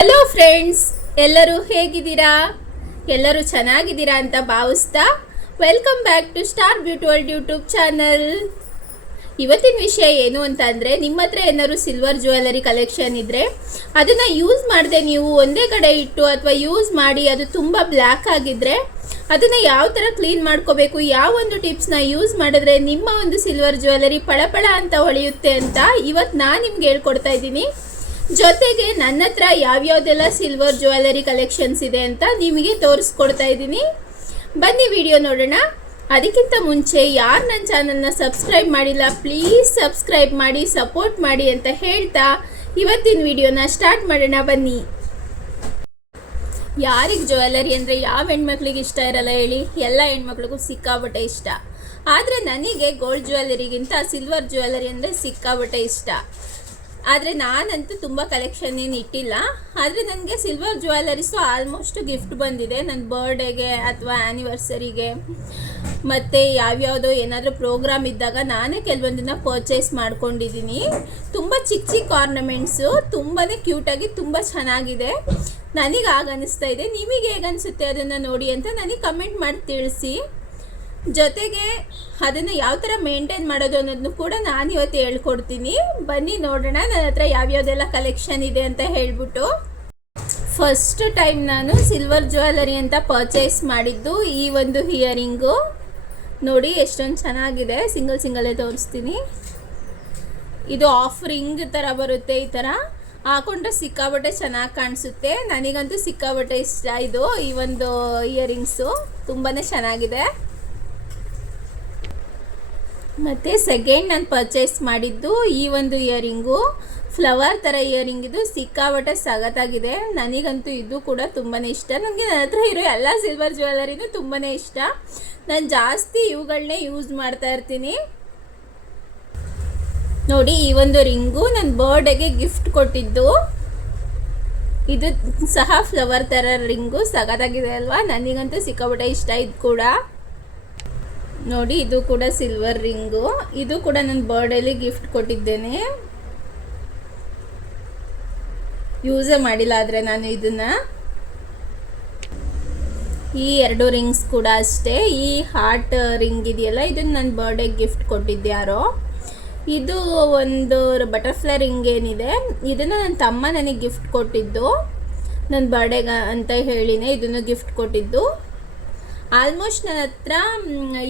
Hello friends, ಎಲ್ಲರೂ ಹೇಗಿದ್ದೀರಾ? ಎಲ್ಲರೂ ಚೆನ್ನಾಗಿದ್ದೀರಾ ಅಂತ ಭಾವಿಸ್ತಾ welcome back to star beauty world YouTube channel. ಇವತ್ತಿನ ವಿಷಯ ಏನು ಅಂತ ಅಂದರೆ, ನಿಮ್ಮ ಹತ್ರ ಏನಾದ್ರು ಸಿಲ್ವರ್ ಜ್ಯುವೆಲರಿ ಕಲೆಕ್ಷನ್ ಇದ್ದರೆ ಅದನ್ನು ಯೂಸ್ ಮಾಡದೆ ನೀವು ಒಂದೇ ಕಡೆ ಇಟ್ಟು ಅಥವಾ ಯೂಸ್ ಮಾಡಿ ಅದು ತುಂಬ ಬ್ಲ್ಯಾಕ್ ಆಗಿದ್ದರೆ ಅದನ್ನು ಯಾವ ಥರ ಕ್ಲೀನ್ ಮಾಡ್ಕೋಬೇಕು, ಯಾವ ಒಂದು ಟಿಪ್ಸ್ನ ಯೂಸ್ ಮಾಡಿದ್ರೆ ನಿಮ್ಮ ಒಂದು ಸಿಲ್ವರ್ ಜ್ಯುವೆಲರಿ ಪಳಪಳ ಅಂತ ಹೊಳೆಯುತ್ತೆ ಅಂತ ಇವತ್ತು ನಾನು ನಿಮ್ಗೆ ಹೇಳ್ಕೊಡ್ತಾ ಇದ್ದೀನಿ. ಜೊತೆಗೆ ನನ್ನ ಹತ್ರ ಯಾವ್ಯಾವುದೆಲ್ಲ ಸಿಲ್ವರ್ ಜ್ಯುವೆಲರಿ ಕಲೆಕ್ಷನ್ಸ್ ಇದೆ ಅಂತ ನಿಮಗೆ ತೋರಿಸ್ಕೊಡ್ತಾ ಇದ್ದೀನಿ. ಬನ್ನಿ ವಿಡಿಯೋ ನೋಡೋಣ. ಅದಕ್ಕಿಂತ ಮುಂಚೆ ಯಾರು ನನ್ನ ಚಾನಲ್ನ ಸಬ್ಸ್ಕ್ರೈಬ್ ಮಾಡಿಲ್ಲ ಪ್ಲೀಸ್ ಸಬ್ಸ್ಕ್ರೈಬ್ ಮಾಡಿ, ಸಪೋರ್ಟ್ ಮಾಡಿ ಅಂತ ಹೇಳ್ತಾ ಇವತ್ತಿನ ವಿಡಿಯೋನ ಸ್ಟಾರ್ಟ್ ಮಾಡೋಣ. ಬನ್ನಿ. ಯಾರಿಗೆ ಜ್ಯುವೆಲರಿ ಅಂದರೆ ಯಾವ ಹೆಣ್ಮಕ್ಳಿಗೆ ಇಷ್ಟ ಇರಲ್ಲ ಹೇಳಿ? ಎಲ್ಲ ಹೆಣ್ಮಕ್ಳಿಗೂ ಸಿಕ್ಕಾಬಟ್ಟೆ ಇಷ್ಟ. ಆದರೆ ನನಗೆ ಗೋಲ್ಡ್ ಜ್ಯುವೆಲರಿಗಿಂತ ಸಿಲ್ವರ್ ಜ್ಯುವೆಲರಿ ಅಂದರೆ ಸಿಕ್ಕಾಬಟ್ಟೆ ಇಷ್ಟ. ಆದರೆ ನಾನಂತೂ ತುಂಬ ಕಲೆಕ್ಷನ್ ಏನು ಇಟ್ಟಿಲ್ಲ. ಆದರೆ ನನಗೆ ಸಿಲ್ವರ್ ಜ್ಯುವೆಲರೀಸು ಆಲ್ಮೋಸ್ಟ್ ಗಿಫ್ಟ್ ಬಂದಿದೆ ನನ್ನ ಬರ್ಡೇಗೆ ಅಥವಾ ಆ್ಯನಿವರ್ಸರಿಗೆ, ಮತ್ತು ಯಾವ್ಯಾವುದೋ ಏನಾದರೂ ಪ್ರೋಗ್ರಾಮ್ ಇದ್ದಾಗ ನಾನೇ ಕೆಲವೊಂದನ್ನು ಪರ್ಚೇಸ್ ಮಾಡ್ಕೊಂಡಿದ್ದೀನಿ. ತುಂಬ ಚಿಕ್ಕ ಚಿಕ್ಕ ಆರ್ನಮೆಂಟ್ಸು, ತುಂಬಾ ಕ್ಯೂಟಾಗಿ ತುಂಬ ಚೆನ್ನಾಗಿದೆ. ನನಗೆ ಆಗ ಅನಿಸ್ತಾ ಇದೆ, ನಿಮಗೆ ಹೇಗೆ ಅನಿಸುತ್ತೆ ಅದನ್ನು ನೋಡಿ ಅಂತ ನನಗೆ ಕಮೆಂಟ್ ಮಾಡಿ ತಿಳಿಸಿ. ಜೊತೆಗೆ ಅದನ್ನು ಯಾವ ಥರ ಮೇಂಟೈನ್ ಮಾಡೋದು ಅನ್ನೋದನ್ನು ಕೂಡ ನಾನು ಇವತ್ತು ಹೇಳ್ಕೊಡ್ತೀನಿ. ಬನ್ನಿ ನೋಡೋಣ ನನ್ನ ಹತ್ರ ಯಾವ್ಯಾವುದೆಲ್ಲ ಕಲೆಕ್ಷನ್ ಇದೆ ಅಂತ ಹೇಳ್ಬಿಟ್ಟು. ಫಸ್ಟ್ ಟೈಮ್ ನಾನು ಸಿಲ್ವರ್ ಜ್ಯುವೆಲರಿ ಅಂತ ಪರ್ಚೇಸ್ ಮಾಡಿದ್ದು ಈ ಒಂದು ಇಯರಿಂಗು. ನೋಡಿ ಎಷ್ಟೊಂದು ಚೆನ್ನಾಗಿದೆ. ಸಿಂಗಲ್ಲೇ ತೋರಿಸ್ತೀನಿ. ಇದು ಆಫ್ ರಿಂಗ್ ಥರ ಬರುತ್ತೆ. ಈ ಥರ ಹಾಕೊಂಡ್ರೆ ಸಿಕ್ಕಾಬಟ್ಟೆ ಚೆನ್ನಾಗಿ ಕಾಣಿಸುತ್ತೆ. ನನಗಂತೂ ಸಿಕ್ಕಾಬಟ್ಟೆ ಇಷ್ಟ ಇದು. ಈ ಒಂದು ಇಯರಿಂಗ್ಸು ತುಂಬಾ ಚೆನ್ನಾಗಿದೆ. ಮತ್ತು ಸೆಕೆಂಡ್ ನಾನು ಪರ್ಚೇಸ್ ಮಾಡಿದ್ದು ಈ ಒಂದು ಇಯರಿಂಗು, ಫ್ಲವರ್ ಥರ ಇಯರಿಂಗ್. ಇದು ಸಿಕ್ಕಾಬಟ್ಟೆ ಸಗತ್ತಾಗಿದೆ. ನನಗಂತೂ ಇದು ಕೂಡ ತುಂಬಾ ಇಷ್ಟ. ನನಗೆ ನನ್ನ ಹತ್ರ ಇರೋ ಎಲ್ಲ ಸಿಲ್ವರ್ ಜ್ಯುವೆಲರಿನೂ ತುಂಬಾ ಇಷ್ಟ. ನಾನು ಜಾಸ್ತಿ ಇವುಗಳನ್ನೇ ಯೂಸ್ ಮಾಡ್ತಾ ಇರ್ತೀನಿ. ನೋಡಿ, ಈ ಒಂದು ರಿಂಗು ನನ್ನ ಬರ್ಡೇಗೆ ಗಿಫ್ಟ್ ಕೊಟ್ಟಿದ್ದು. ಇದು ಸಹ ಫ್ಲವರ್ ಥರ ರಿಂಗು, ಸಗತ್ತಾಗಿದೆ ಅಲ್ವಾ? ನನಗಂತೂ ಸಿಕ್ಕಾಬಟ್ಟೆ ಇಷ್ಟ. ಇದು ಕೂಡ ನೋಡಿ, ಇದು ಕೂಡ ಸಿಲ್ವರ್ ರಿಂಗು. ಇದು ಕೂಡ ನನ್ನ ಬರ್ಡೇಲಿ ಗಿಫ್ಟ್ ಕೊಟ್ಟಿದ್ದೇನೆ. ಯೂಸೇ ಮಾಡಿಲ್ಲ ಆದರೆ ನಾನು ಇದನ್ನು. ಈ ಎರಡು ರಿಂಗ್ಸ್ ಕೂಡ ಅಷ್ಟೇ. ಈ ಹಾರ್ಟ್ ರಿಂಗ್ ಇದೆಯಲ್ಲ, ಇದನ್ನು ನನ್ನ ಬರ್ಡೇಗೆ ಗಿಫ್ಟ್ ಕೊಟ್ಟಿದ್ದೆ ಯಾರೋ. ಇದು ಒಂದು ಬಟರ್ಫ್ಲೈ ರಿಂಗ್ ಏನಿದೆ, ಇದನ್ನು ನನ್ನ ತಮ್ಮ ನನಗೆ ಗಿಫ್ಟ್ ಕೊಟ್ಟಿದ್ದು. ನನ್ನ ಬರ್ಡೇಗೆ ಅಂತ ಹೇಳಿನೇ ಇದನ್ನು ಗಿಫ್ಟ್ ಕೊಟ್ಟಿದ್ದು. ಆಲ್ಮೋಸ್ಟ್ ನನ್ನ ಹತ್ರ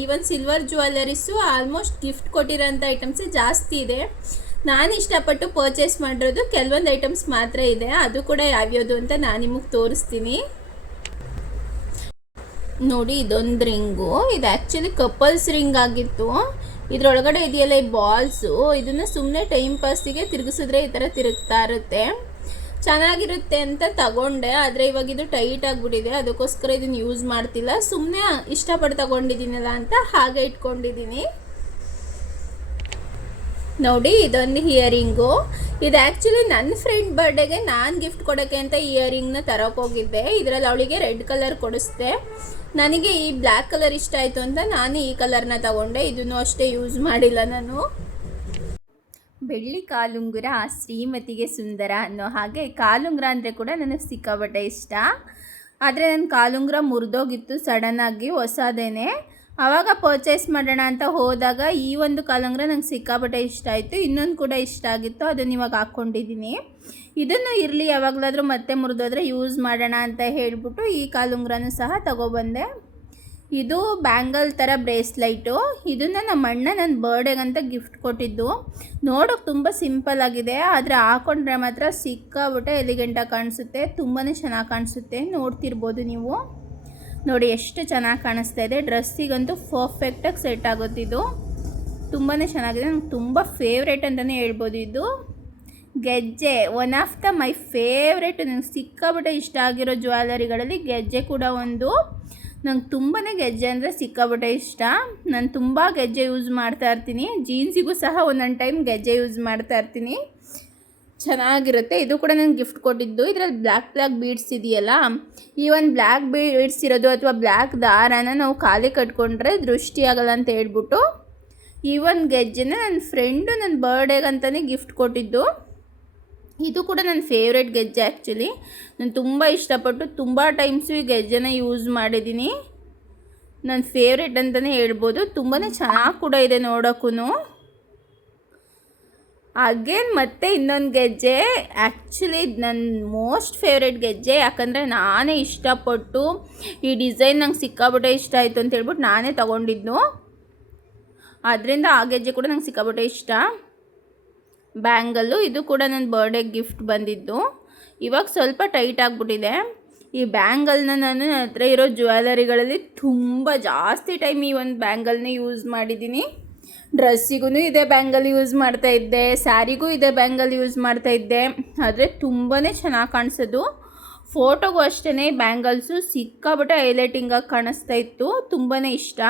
even silver jewelleries almost gift ಕೊಟ್ಟಿರೋಂಥ ಐಟಮ್ಸೇ ಜಾಸ್ತಿ ಇದೆ. ನಾನು ಇಷ್ಟಪಟ್ಟು ಪರ್ಚೇಸ್ ಮಾಡಿರೋದು ಕೆಲವೊಂದು ಐಟಮ್ಸ್ ಮಾತ್ರ ಇದೆ. ಅದು ಕೂಡ ಯಾವ್ಯಾವುದು ಅಂತ ನಾನು ನಿಮಗೆ ತೋರಿಸ್ತೀನಿ. ನೋಡಿ, ಇದೊಂದು ರಿಂಗು. ಇದು ಆ್ಯಕ್ಚುಲಿ ಕಪಲ್ಸ್ ರಿಂಗ್ ಆಗಿತ್ತು. ಇದರೊಳಗಡೆ ಇದೆಯಲ್ಲ ಈ ಬಾಲ್ಸು, ಇದನ್ನು ಸುಮ್ಮನೆ ಟೈಮ್ ಪಾಸಿಗೆ ತಿರುಗಿಸಿದ್ರೆ ಈ ಥರ ತಿರುಗ್ತಾ ಇರುತ್ತೆ. ಚೆನ್ನಾಗಿರುತ್ತೆ ಅಂತ ತಗೊಂಡೆ. ಆದರೆ ಇವಾಗ ಇದು ಟೈಟ್ ಆಗಿಬಿಟ್ಟಿದೆ, ಅದಕ್ಕೋಸ್ಕರ ಇದನ್ನು ಯೂಸ್ ಮಾಡ್ತಿಲ್ಲ. ಸುಮ್ಮನೆ ಇಷ್ಟಪಟ್ಟು ತಗೊಂಡಿದ್ದೀನಲ್ಲ ಅಂತ ಹಾಗೆ ಇಟ್ಕೊಂಡಿದ್ದೀನಿ. ನೋಡಿ, ಇದೊಂದು ಇಯರಿಂಗು. ಇದು ಆ್ಯಕ್ಚುಲಿ ನನ್ನ ಫ್ರೆಂಡ್ ಬರ್ಡೇಗೆ ನಾನು ಗಿಫ್ಟ್ ಕೊಡೋಕ್ಕೆ ಅಂತ ಇಯರಿಂಗ್ನ ತರೋಕ್ಕೋಗಿದ್ದೆ. ಇದರಲ್ಲಿ ಅವಳಿಗೆ ರೆಡ್ ಕಲರ್ ಕೊಡಿಸ್ದೆ. ನನಗೆ ಈ ಬ್ಲ್ಯಾಕ್ ಕಲರ್ ಇಷ್ಟ ಆಯಿತು ಅಂತ ನಾನು ಈ ಕಲರ್ನ ತಗೊಂಡೆ. ಇದನ್ನು ಅಷ್ಟೇ ಯೂಸ್ ಮಾಡಿಲ್ಲ ನಾನು. ಬೆಳ್ಳಿ ಕಾಲುಂಗುರ ಶ್ರೀಮತಿಗೆ ಸುಂದರ ಅನ್ನೋ ಹಾಗೆ ಕಾಲುಂಗುರ ಅಂದರೆ ಕೂಡ ನನಗೆ ಸಿಕ್ಕಾಬಟ್ಟೆ ಇಷ್ಟ. ಆದರೆ ನನ್ನ ಕಾಲುಂಗುರ ಮುರಿದೋಗಿತ್ತು ಸಡನ್ನಾಗಿ, ಹೊಸದೇನೆ. ಆವಾಗ ಪರ್ಚೇಸ್ ಮಾಡೋಣ ಅಂತ ಹೋದಾಗ ಈ ಒಂದು ಕಾಲುಂಗುರ ನಂಗೆ ಸಿಕ್ಕಾಬಟ್ಟೆ ಇಷ್ಟ ಆಯಿತು. ಇನ್ನೊಂದು ಕೂಡ ಇಷ್ಟ ಆಗಿತ್ತು, ಅದನ್ನು ಇವಾಗ ಹಾಕ್ಕೊಂಡಿದ್ದೀನಿ. ಇದನ್ನು ಇರಲಿ, ಯಾವಾಗಲಾದರೂ ಮತ್ತೆ ಮುರಿದೋದ್ರೆ ಯೂಸ್ ಮಾಡೋಣ ಅಂತ ಹೇಳಿಬಿಟ್ಟು ಈ ಕಾಲುಂಗುರನೂ ಸಹ ತಗೊಬಂದೆ. ಇದು ಬ್ಯಾಂಗಲ್ ಥರ ಬ್ರೇಸ್ಲೈಟು. ಇದನ್ನು ನಮ್ಮ ಅಣ್ಣ ನನ್ನ ಬರ್ಡೇಗಂತ ಗಿಫ್ಟ್ ಕೊಟ್ಟಿದ್ದು. ನೋಡೋಕೆ ತುಂಬ ಸಿಂಪಲ್ ಆಗಿದೆ, ಆದರೆ ಹಾಕೊಂಡ್ರೆ ಮಾತ್ರ ಸಿಕ್ಕಾಬಿಟ್ಟೆ ಎಲಿಗೆಂಟಾಗಿ ಕಾಣಿಸುತ್ತೆ. ತುಂಬಾ ಚೆನ್ನಾಗಿ ಕಾಣಿಸುತ್ತೆ. ನೋಡ್ತಿರ್ಬೋದು ನೀವು. ನೋಡಿ ಎಷ್ಟು ಚೆನ್ನಾಗಿ ಕಾಣಿಸ್ತಾ ಇದೆ. ಡ್ರೆಸ್ಸಿಗಂತೂ ಪರ್ಫೆಕ್ಟಾಗಿ ಸೆಟ್ ಆಗುತ್ತಿದ್ದು. ತುಂಬಾ ಚೆನ್ನಾಗಿದೆ. ನಂಗೆ ತುಂಬ ಫೇವ್ರೇಟ್ ಅಂತಲೇ ಹೇಳ್ಬೋದು. ಇದು ಗೆಜ್ಜೆ one of the my favourite. ನನಗೆ ಸಿಕ್ಕಾಬಿಟ್ಟೆ ಇಷ್ಟ ಆಗಿರೋ ಜ್ಯುವೆಲರಿಗಳಲ್ಲಿ ಗೆಜ್ಜೆ ಕೂಡ ಒಂದು. ನಂಗೆ ತುಂಬಾ ಗೆಜ್ಜೆ ಅಂದರೆ ಸಿಕ್ಕಾಬಿಟ್ಟೆ ಇಷ್ಟ. ನಾನು ತುಂಬ ಗೆಜ್ಜೆ ಯೂಸ್ ಮಾಡ್ತಾ ಇರ್ತೀನಿ. ಜೀನ್ಸಿಗೂ ಸಹ ಒಂದೊಂದು ಟೈಮ್ ಗೆಜ್ಜೆ ಯೂಸ್ ಮಾಡ್ತಾ ಇರ್ತೀನಿ. ಚೆನ್ನಾಗಿರುತ್ತೆ. ಇದು ಕೂಡ ನನಗೆ ಗಿಫ್ಟ್ ಕೊಟ್ಟಿದ್ದು. ಇದರಲ್ಲಿ ಬ್ಲ್ಯಾಕ್ ಬೀಡ್ಸ್ ಇದೆಯಲ್ಲ, ಈ ಒಂದು ಬ್ಲ್ಯಾಕ್ ಬೀಡ್ಸ್ ಇರೋದು ಅಥವಾ ಬ್ಲ್ಯಾಕ್ ದಾರನ ನಾವು ಖಾಲಿ ಕಟ್ಕೊಂಡ್ರೆ ದೃಷ್ಟಿ ಆಗಲ್ಲ ಅಂತ ಹೇಳ್ಬಿಟ್ಟು ಈ ಒಂದು ಗೆಜ್ಜೆನ ನನ್ನ ಫ್ರೆಂಡು ನನ್ನ ಬರ್ಡೇಗಂತಲೇ ಗಿಫ್ಟ್ ಕೊಟ್ಟಿದ್ದು. ಇದು ಕೂಡ ನನ್ನ ಫೇವ್ರೆಟ್ ಗೆಜ್ಜೆ ಆ್ಯಕ್ಚುಲಿ. ನಾನು ತುಂಬ ಇಷ್ಟಪಟ್ಟು ತುಂಬ ಟೈಮ್ಸು ಈ ಗೆಜ್ಜೆನ ಯೂಸ್ ಮಾಡಿದ್ದೀನಿ. ನನ್ನ ಫೇವ್ರೆಟ್ ಅಂತಲೇ ಹೇಳ್ಬೋದು. ತುಂಬಾ ಚೆನ್ನಾಗಿ ಕೂಡ ಇದೆ ನೋಡೋಕ್ಕೂ. ಅಗೇನ್ ಮತ್ತೆ ಇನ್ನೊಂದು ಗೆಜ್ಜೆ, ಆ್ಯಕ್ಚುಲಿ ನನ್ನ ಮೋಸ್ಟ್ ಫೇವ್ರೆಟ್ ಗೆಜ್ಜೆ. ಯಾಕಂದರೆ ನಾನೇ ಇಷ್ಟಪಟ್ಟು ಈ ಡಿಸೈನ್ ನಂಗೆ ಸಿಕ್ಕಾಬಿಟ್ಟೆ ಇಷ್ಟ ಆಯಿತು ಅಂತ ಹೇಳ್ಬಿಟ್ಟು ನಾನೇ ತೊಗೊಂಡಿದ್ದು. ಅದರಿಂದ ಆ ಗೆಜ್ಜೆ ಕೂಡ ನಂಗೆ ಸಿಕ್ಕಾಬಿಟ್ಟೆ ಇಷ್ಟ. ಬ್ಯಾಂಗಲ್ಲು, ಇದು ಕೂಡ ನನ್ನ ಬರ್ಡೇ ಗಿಫ್ಟ್ ಬಂದಿದ್ದು. ಇವಾಗ ಸ್ವಲ್ಪ ಟೈಟ್ ಆಗಿಬಿಟ್ಟಿದೆ. ಈ ಬ್ಯಾಂಗಲ್ನ ನಾನು ನನ್ನ ಹತ್ರ ಇರೋ ಜ್ಯುವೆಲರಿಗಳಲ್ಲಿ ತುಂಬ ಜಾಸ್ತಿ ಟೈಮ್ ಈ ಒಂದು ಬ್ಯಾಂಗಲ್ನೇ ಯೂಸ್ ಮಾಡಿದ್ದೀನಿ. ಡ್ರೆಸ್ಸಿಗೂ ಇದೇ ಬ್ಯಾಂಗಲ್ ಯೂಸ್ ಮಾಡ್ತಾಯಿದ್ದೆ, ಸ್ಯಾರಿಗೂ ಇದೇ ಬ್ಯಾಂಗಲ್ ಯೂಸ್ ಮಾಡ್ತಾಯಿದ್ದೆ. ಆದರೆ ತುಂಬಾ ಚೆನ್ನಾಗಿ ಕಾಣಿಸೋದು. ಫೋಟೋಗೂ ಅಷ್ಟೇ ಬ್ಯಾಂಗಲ್ಸು ಸಿಕ್ಕಾಬಿಟ್ಟೆ ಹೈಲೈಟಿಂಗಾಗಿ ಕಾಣಿಸ್ತಾ ಇತ್ತು. ತುಂಬಾ ಇಷ್ಟ.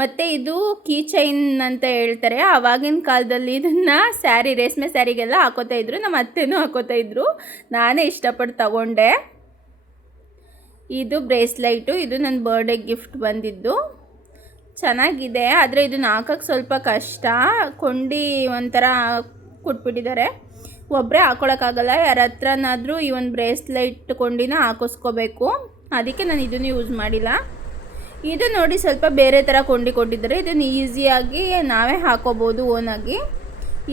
ಮತ್ತು ಇದು ಕೀ ಚೈನ್ ಅಂತ ಹೇಳ್ತಾರೆ. ಆವಾಗಿನ ಕಾಲದಲ್ಲಿ ಇದನ್ನು ಸ್ಯಾರಿ, ರೇಷ್ಮೆ ಸ್ಯಾರಿಗೆಲ್ಲ ಹಾಕೋತಾಯಿದ್ರು. ನಮ್ಮ ಅತ್ತೆನೂ ಹಾಕೋತಾಯಿದ್ರು. ನಾನೇ ಇಷ್ಟಪಟ್ಟು ತಗೊಂಡೆ. ಇದು ಬ್ರೇಸ್ಲೈಟು. ಇದು ನನ್ನ ಬರ್ಡೇ ಗಿಫ್ಟ್ ಬಂದಿದ್ದು. ಚೆನ್ನಾಗಿದೆ, ಆದರೆ ಇದನ್ನು ಹಾಕೋಕ್ಕೆ ಸ್ವಲ್ಪ ಕಷ್ಟ. ಕೊಂಡಿ ಒಂಥರ ಕೊಟ್ಬಿಟ್ಟಿದ್ದಾರೆ. ಒಬ್ಬರೇ ಹಾಕ್ಕೊಳಕ್ಕಾಗಲ್ಲ. ಯಾರ ಹತ್ರನಾದರೂ ಈ ಒಂದು ಬ್ರೇಸ್ಲೈಟ್ ಕೊಂಡಿನ ಹಾಕಿಸ್ಕೋಬೇಕು. ಅದಕ್ಕೆ ನಾನು ಇದನ್ನು ಯೂಸ್ ಮಾಡಿಲ್ಲ. ಇದು ನೋಡಿ ಸ್ವಲ್ಪ ಬೇರೆ ಥರ ಕೊಂಡಿ ಕೊಟ್ಟಿದ್ದಾರೆ. ಇದನ್ನು ಈಸಿಯಾಗಿ ನಾವೇ ಹಾಕೋಬೋದು ಓನಾಗಿ.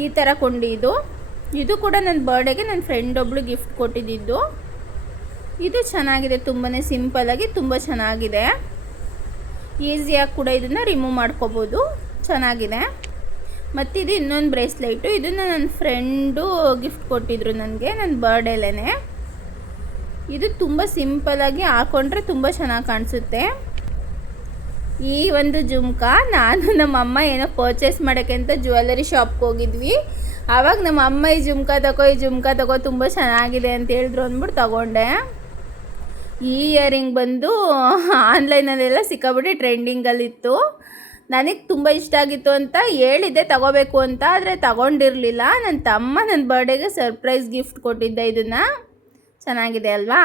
ಈ ಥರ ಕೊಂಡಿ ಇದು. ಇದು ಕೂಡ ನನ್ನ ಬರ್ಡೇಗೆ ನನ್ನ ಫ್ರೆಂಡ್ ಒಬ್ಬಳು ಗಿಫ್ಟ್ ಕೊಟ್ಟಿದ್ದು. ಇದು ಚೆನ್ನಾಗಿದೆ, ತುಂಬಾ ಸಿಂಪಲ್ಲಾಗಿ ತುಂಬ ಚೆನ್ನಾಗಿದೆ. ಈಸಿಯಾಗಿ ಕೂಡ ಇದನ್ನು ರಿಮೂವ್ ಮಾಡ್ಕೋಬೋದು. ಚೆನ್ನಾಗಿದೆ. ಮತ್ತು ಇದು ಇನ್ನೊಂದು ಬ್ರೇಸ್ಲೈಟು. ಇದನ್ನು ನನ್ನ ಫ್ರೆಂಡು ಗಿಫ್ಟ್ ಕೊಟ್ಟಿದ್ರು ನನಗೆ ನನ್ನ ಬರ್ಡೇಲೇ. ಇದು ತುಂಬ ಸಿಂಪಲ್ಲಾಗಿ ಹಾಕ್ಕೊಂಡ್ರೆ ತುಂಬ ಚೆನ್ನಾಗಿ ಕಾಣಿಸುತ್ತೆ. ಈ ಒಂದು ಜುಮ್ಕ ನಾನು ನಮ್ಮ ಅಮ್ಮ ಏನೋ ಪರ್ಚೇಸ್ ಮಾಡೋಕ್ಕೆ ಅಂತ ಜ್ಯುವೆಲರಿ ಶಾಪ್ಗೆ ಹೋಗಿದ್ವಿ. ಆವಾಗ ನಮ್ಮ ಅಮ್ಮ ಈ ಜುಮ್ಕ ತಗೋ ತುಂಬ ಚೆನ್ನಾಗಿದೆ ಅಂತ ಹೇಳಿದ್ರು ಅಂದ್ಬಿಟ್ಟು ತಗೊಂಡೆ. ಈ ಇಯರಿಂಗ್ ಬಂದು ಆನ್ಲೈನಲ್ಲೆಲ್ಲ ಸಿಕ್ಕಾಬಿಟ್ಟು ಟ್ರೆಂಡಿಂಗಲ್ಲಿತ್ತು. ನನಗೆ ತುಂಬ ಇಷ್ಟ ಆಗಿತ್ತು ಅಂತ ಹೇಳಿದ್ದೆ ತಗೋಬೇಕು ಅಂತ, ಆದರೆ ತಗೊಂಡಿರಲಿಲ್ಲ. ನನ್ನ ತಮ್ಮ ನನ್ನ ಬರ್ಡೇಗೆ ಸರ್ಪ್ರೈಸ್ ಗಿಫ್ಟ್ ಕೊಟ್ಟಿದ್ದೆ. ಇದನ್ನು ಚೆನ್ನಾಗಿದೆ ಅಲ್ವಾ?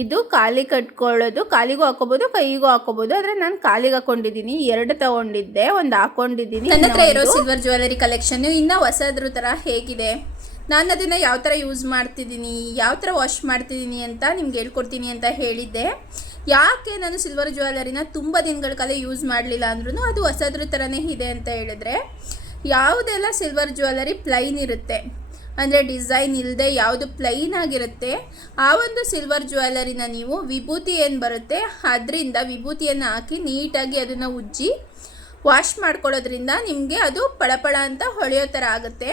ಇದು ಕಾಲಿಗೆ ಕಟ್ಕೊಳ್ಳೋದು. ಕಾಲಿಗೂ ಹಾಕೋಬೋದು, ಕೈಗೂ ಹಾಕೋಬೋದು. ಆದರೆ ನಾನು ಕಾಲಿಗೆ ಹಾಕೊಂಡಿದ್ದೀನಿ. 2 ತಗೊಂಡಿದ್ದೆ, ಒಂದು ಹಾಕೊಂಡಿದ್ದೀನಿ. ನನ್ನ ಹತ್ರ ಇರೋ ಸಿಲ್ವರ್ ಜ್ಯುವೆಲರಿ ಕಲೆಕ್ಷನ್ನು ಇನ್ನೂ ಹೊಸದ್ರ ಥರ ಹೇಗಿದೆ, ನಾನು ಅದನ್ನು ಯಾವ ಥರ ಯೂಸ್ ಮಾಡ್ತಿದ್ದೀನಿ, ಯಾವ ಥರ ವಾಶ್ ಮಾಡ್ತಿದ್ದೀನಿ ಅಂತ ನಿಮ್ಗೆ ಹೇಳ್ಕೊಡ್ತೀನಿ ಅಂತ ಹೇಳಿದ್ದೆ. ಯಾಕೆ ನಾನು ಸಿಲ್ವರ್ ಜ್ಯುವೆಲರಿನ ತುಂಬ ದಿನಗಳ ಕಾಲ ಯೂಸ್ ಮಾಡಲಿಲ್ಲ ಅಂದ್ರೂ ಅದು ಹೊಸದ್ರ ಥರನೇ ಇದೆ ಅಂತ ಹೇಳಿದ್ರೆ, ಯಾವುದೆಲ್ಲ ಸಿಲ್ವರ್ ಜ್ಯುವೆಲರಿ ಪ್ಲೈನ್ ಇರುತ್ತೆ, ಅಂದರೆ ಡಿಸೈನ್ ಇಲ್ಲದೆ ಯಾವುದು ಪ್ಲೈನ್ ಆಗಿರುತ್ತೆ, ಆ ಒಂದು ಸಿಲ್ವರ್ ಜ್ಯುವೆಲರಿನ ನೀವು ವಿಭೂತಿ ಏನು ಬರುತ್ತೆ ಅದರಿಂದ ವಿಭೂತಿಯನ್ನು ಹಾಕಿ ನೀಟಾಗಿ ಅದನ್ನು ಉಜ್ಜಿ ವಾಶ್ ಮಾಡ್ಕೊಳ್ಳೋದ್ರಿಂದ ನಿಮಗೆ ಅದು ಪಳಪಳ ಅಂತ ಹೊಳೆಯೋ ಥರ ಆಗುತ್ತೆ.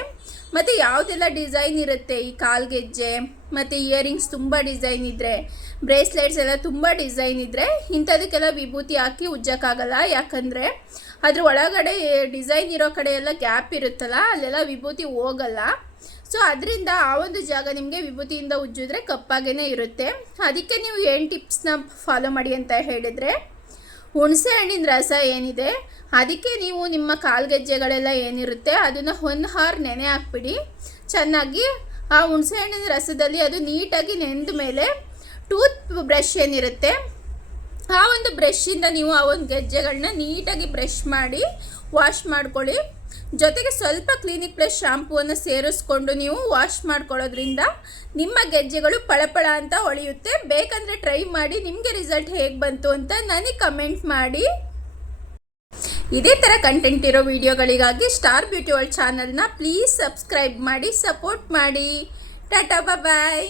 ಮತ್ತು ಯಾವುದೆಲ್ಲ ಡಿಸೈನ್ ಇರುತ್ತೆ, ಈ ಕಾಲ್ಗೆಜ್ಜೆ ಮತ್ತು ಇಯರಿಂಗ್ಸ್ ತುಂಬ ಡಿಸೈನ್ ಇದ್ದರೆ, ಬ್ರೇಸ್ಲೆಟ್ಸ್ ಎಲ್ಲ ತುಂಬ ಡಿಸೈನ್ ಇದ್ದರೆ ಇಂಥದಕ್ಕೆಲ್ಲ ವಿಭೂತಿ ಹಾಕಿ ಉಜ್ಜೋಕ್ಕಾಗಲ್ಲ. ಯಾಕಂದರೆ ಅದ್ರ ಒಳಗಡೆ ಡಿಸೈನ್ ಇರೋ ಕಡೆ ಎಲ್ಲ ಗ್ಯಾಪ್ ಇರುತ್ತಲ್ಲ, ಅಲ್ಲೆಲ್ಲ ವಿಭೂತಿ ಹೋಗಲ್ಲ. ಸೊ ಅದರಿಂದ ಆ ಒಂದು ಜಾಗ ನಿಮಗೆ ವಿಭೂತಿಯಿಂದ ಉಜ್ಜಿದ್ರೆ ಕಪ್ಪಾಗೇ ಇರುತ್ತೆ. ಅದಕ್ಕೆ ನೀವು ಏನು ಟಿಪ್ಸ್ನ ಫಾಲೋ ಮಾಡಿ ಅಂತ ಹೇಳಿದರೆ, ಹುಣಸೆ ಹಣ್ಣಿನ ರಸ ಏನಿದೆ ಅದಕ್ಕೆ ನೀವು ನಿಮ್ಮ ಕಾಲ್ಗೆಜ್ಜೆಗಳೆಲ್ಲ ಏನಿರುತ್ತೆ ಅದನ್ನು 1 ಅವರ್ ನೆನೆ ಹಾಕ್ಬಿಡಿ ಚೆನ್ನಾಗಿ. ಆ ಹುಣಸೆ ಹಣ್ಣಿನ ರಸದಲ್ಲಿ ಅದು ನೀಟಾಗಿ ನೆಂದ ಮೇಲೆ ಟೂತ್ ಬ್ರಷ್ ಏನಿರುತ್ತೆ ಆ ಒಂದು ಬ್ರಷಿಂದ ನೀವು ಆ ಒಂದು ಗೆಜ್ಜೆಗಳನ್ನ ನೀಟಾಗಿ ಬ್ರಷ್ ಮಾಡಿ ವಾಶ್ ಮಾಡ್ಕೊಳ್ಳಿ. ಜೊತೆಗೆ ಸ್ವಲ್ಪ ಕ್ಲಿನಿಕ್ ಪ್ಲಸ್ ಶಾಂಪೂವನ್ನು ಸೇರಿಸ್ಕೊಂಡು ನೀವು ವಾಶ್ ಮಾಡ್ಕೊಳ್ಳೋದ್ರಿಂದ ನಿಮ್ಮ ಗೆಜ್ಜೆಗಳು ಪಳಪಳ ಅಂತ ಹೊಳೆಯುತ್ತೆ. ಬೇಕಂದರೆ ಟ್ರೈ ಮಾಡಿ, ನಿಮಗೆ ರಿಸಲ್ಟ್ ಹೇಗೆ ಬಂತು ಅಂತ ನನಗೆ ಕಮೆಂಟ್ ಮಾಡಿ. ಇದೇ ಥರ ಕಂಟೆಂಟ್ ಇರೋ ವಿಡಿಯೋಗಳಿಗಾಗಿ ಸ್ಟಾರ್ ಬ್ಯೂಟಿ ವರ್ಲ್ಡ್ ಚಾನಲ್ನ ಪ್ಲೀಸ್ ಸಬ್ಸ್ಕ್ರೈಬ್ ಮಾಡಿ, ಸಪೋರ್ಟ್ ಮಾಡಿ. ಟಾಟಾ, ಬಾಯ್.